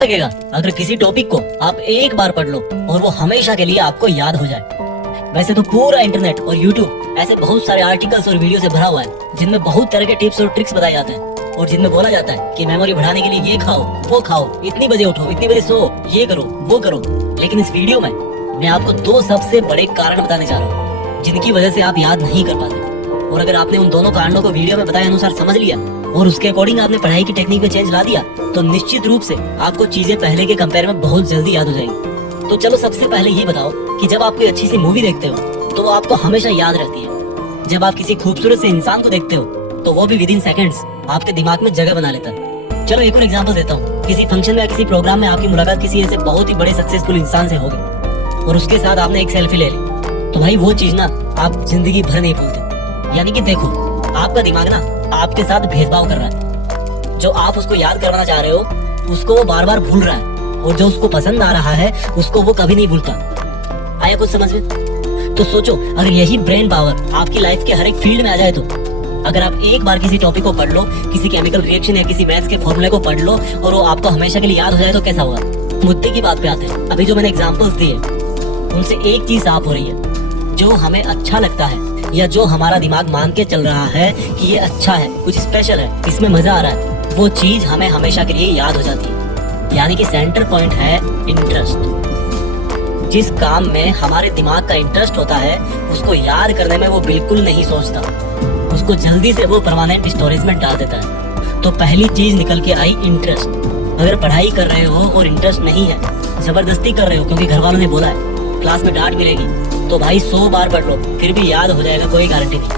लगेगा अगर किसी टॉपिक को आप एक बार पढ़ लो और वो हमेशा के लिए आपको याद हो जाए। वैसे तो पूरा इंटरनेट और यूट्यूब ऐसे बहुत सारे आर्टिकल्स और वीडियो से भरा हुआ है जिनमें बहुत तरह के टिप्स और ट्रिक्स बताए जाते हैं और जिनमें बोला जाता है कि मेमोरी बढ़ाने के लिए ये खाओ, वो खाओ, इतनी बजे उठो, इतनी बजे सो, ये करो, वो करो। लेकिन इस वीडियो में मैं आपको दो सबसे बड़े कारण बताने जा रहा हूँ जिनकी वजह से आप याद नहीं कर पाते। और अगर आपने उन दोनों कारणों को वीडियो में बताए अनुसार समझ लिया और उसके अकॉर्डिंग आपने पढ़ाई की टेक्निक में चेंज ला दिया तो निश्चित रूप से आपको चीजें पहले के कंपेयर में बहुत जल्दी याद हो जाएंगी। तो चलो सबसे पहले ये बताओ कि जब आप कोई अच्छी सी मूवी देखते हो तो वो आपको हमेशा याद रहती है। जब आप किसी खूबसूरत से इंसान को देखते हो तो वो भी विद इन सेकेंड्स आपके दिमाग में जगह बना लेता है। चलो एक और एग्जांपल देता हूँ। किसी फंक्शन में या किसी प्रोग्राम में आपकी मुलाकात किसी ऐसे बहुत ही बड़े सक्सेसफुल इंसान से होगी और उसके साथ आपने एक सेल्फी ले ली तो भाई वो चीज ना आप जिंदगी भर नहीं भूलते। यानी कि देखो, आपका दिमाग ना आपके साथ भेदभाव कर रहा है। जो आप उसको याद करवाना चाह रहे हो उसको वो बार बार भूल रहा है और जो उसको पसंद आ रहा है उसको वो कभी नहीं भूलता। आया कुछ समझ में? तो सोचो, अगर यही ब्रेन पावर आपकी लाइफ के हर एक फील्ड में आ जाए तो अगर आप एक बार किसी टॉपिक को पढ़ लो, किसी केमिकल रिएक्शन या किसी मैथ्स के फॉर्मूले को पढ़ लो और वो आपको हमेशा के लिए याद हो जाए तो कैसा होगा? मुद्दे की बात पे आते हैं। अभी जो मैंने एग्जांपल्स दिए उनसे एक चीज साफ हो रही है, जो हमें अच्छा लगता है या जो हमारा दिमाग मान के चल रहा है कि ये अच्छा है, कुछ स्पेशल है, इसमें मजा आ रहा है, वो चीज हमें हमेशा के लिए याद हो जाती है। यानी कि सेंटर पॉइंट है इंटरेस्ट। जिस काम में हमारे दिमाग का इंटरेस्ट होता है उसको याद करने में वो बिल्कुल नहीं सोचता, उसको जल्दी से वो परमानेंट स्टोरेज में डाल देता है। तो पहली चीज निकल के आई इंटरेस्ट। अगर पढ़ाई कर रहे हो और इंटरेस्ट नहीं है, जबरदस्ती कर रहे हो क्योंकि घर वालों ने बोला है, क्लास में डांट मिलेगी, तो भाई 100 बार पढ़ लो फिर भी याद हो जाएगा, कोई गारंटी नहीं।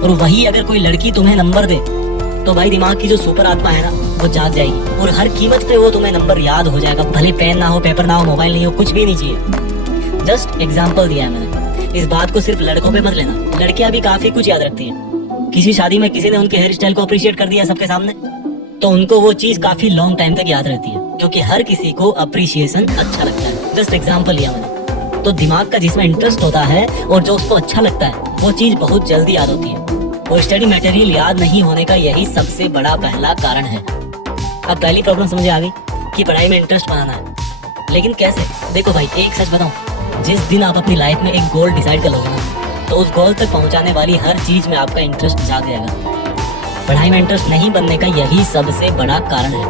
और वही अगर कोई लड़की तुम्हें नंबर दे तो भाई दिमाग की जो सुपर आत्मा है ना वो जाग जाएगी और हर कीमत पे वो तुम्हें नंबर याद हो जाएगा। भले पेन ना हो, पेपर ना हो, मोबाइल नहीं हो, कुछ भी नहीं चाहिए। जस्ट एग्जाम्पल दिया है मैंने। इस बात को सिर्फ लड़कों पे मत लेना, लड़कियां भी काफी कुछ याद रखती हैं। किसी शादी में किसी ने उनके हेयर स्टाइल को अप्रिशिएट कर दिया सबके सामने तो उनको वो चीज काफी लॉन्ग टाइम तक याद रहती है क्योंकि हर किसी को अप्रिशिएशन अच्छा लगता है। जस्ट एग्जाम्पल लिया मैंने। तो दिमाग का जिसमें इंटरेस्ट होता है और जो उसको अच्छा लगता है वो चीज बहुत जल्दी याद होती है। और स्टडी मटेरियल याद नहीं होने का यही सबसे बड़ा पहला कारण है। अब पहली प्रॉब्लम समझ आ गई कि पढ़ाई में इंटरेस्ट बनाना है, लेकिन कैसे? देखो भाई, एक सच बताऊं, जिस दिन आप अपनी लाइफ में एक गोल डिसाइड कर लोगे ना तो उस गोल तक पहुंचाने वाली हर चीज में आपका इंटरेस्ट जाग जाएगा। पढ़ाई में इंटरेस्ट नहीं बनने का यही सबसे बड़ा कारण है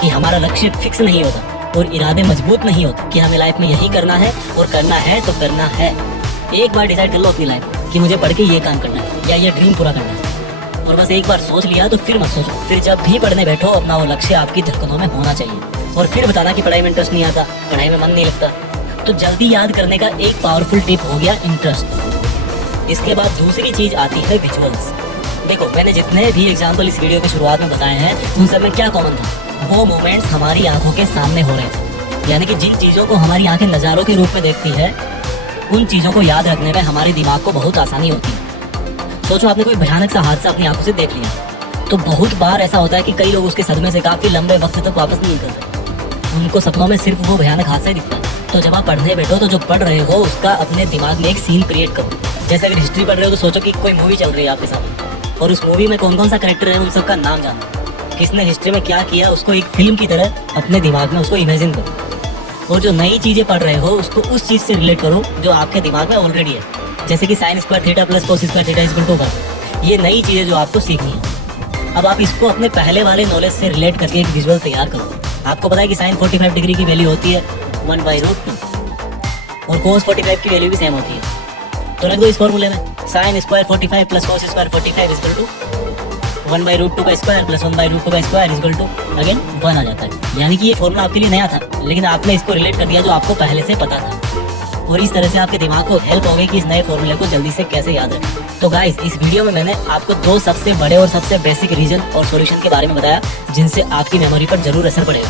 कि हमारा लक्ष्य फिक्स नहीं होता और इरादे मजबूत नहीं होते कि हमें लाइफ में यही करना है और करना है तो करना है। एक बार डिसाइड कर लो अपनी लाइफ कि मुझे पढ़ के ये काम करना है या ये ड्रीम पूरा करना है और बस एक बार सोच लिया तो फिर मत सोचो। फिर जब भी पढ़ने बैठो अपना वो लक्ष्य आपकी धड़कनों में होना चाहिए और फिर बताना कि पढ़ाई में इंटरेस्ट नहीं आता, पढ़ाई में मन नहीं लगता। तो जल्दी याद करने का एक पावरफुल टिप हो गया इंटरेस्ट। इसके बाद दूसरी चीज आती है विजुअल्स। देखो, मैंने जितने भी एग्जाम्पल इस वीडियो की शुरुआत में बताए हैं उन सब में क्या कॉमन था? वो मोमेंट्स हमारी आंखों के सामने हो रहे थे। यानी कि जिन चीजों को हमारी आंखें नजारों के रूप में देखती है उन चीजों को याद रखने में हमारे दिमाग को बहुत आसानी होती है। सोचो, आपने कोई भयानक सा हादसा अपनी आंखों से देख लिया तो बहुत बार ऐसा होता है कि कई लोग उसके सदमे से काफी लंबे वक्त तक वापस नहीं निकलते। उनको सपनों में सिर्फ वो भयानक हादसा ही दिखता है। तो जब आप पढ़ने बैठो तो जो पढ़ रहे हो उसका अपने दिमाग में एक सीन क्रिएट करो। जैसे अगर हिस्ट्री पढ़ रहे हो तो सोचो कि कोई मूवी चल रही है आपके सामने और उस मूवी में कौन कौन सा कैरेक्टर है उन सबका नाम जानो, किसने हिस्ट्री में क्या किया, उसको एक फिल्म की तरह अपने दिमाग में उसको इमेजिन करो। और जो नई चीजें पढ़ रहे हो उसको उस चीज से रिलेट करो जो आपके दिमाग में ऑलरेडी है। जैसे कि sin square theta plus cos square theta equal to 1। ये नई चीजें जो आपको सीखनी है। अब आप इसको अपने पहले वाले नॉलेज से रिलेट करके एक विजुअल तैयार करो। आपको पता है कि sin 45 डिग्री की वैल्यू होती है 1/√2 और cos 45 की वैल्यू भी सेम होती है। तो रख दो इस फॉर्मूले में sin square 45 plus cos square 45 equal to 1/√2 का स्क्वायर प्लस 1/√2 का स्क्वायर इक्वल टू अगेन 1 आ जाता है। यानी कि ये फॉर्मूला आपके लिए नया था लेकिन आपने इसको रिलेट कर दिया जो आपको पहले से पता था और इस तरह से आपके दिमाग को हेल्प होगी कि इस नए फॉर्मूले को जल्दी से कैसे याद रखें। तो गाइस, इस वीडियो में मैंने आपको दो सबसे बड़े और सबसे बेसिक रीजन और सॉल्यूशन के बारे में बताया जिनसे आपकी मेमोरी पर जरूर असर पड़ेगा।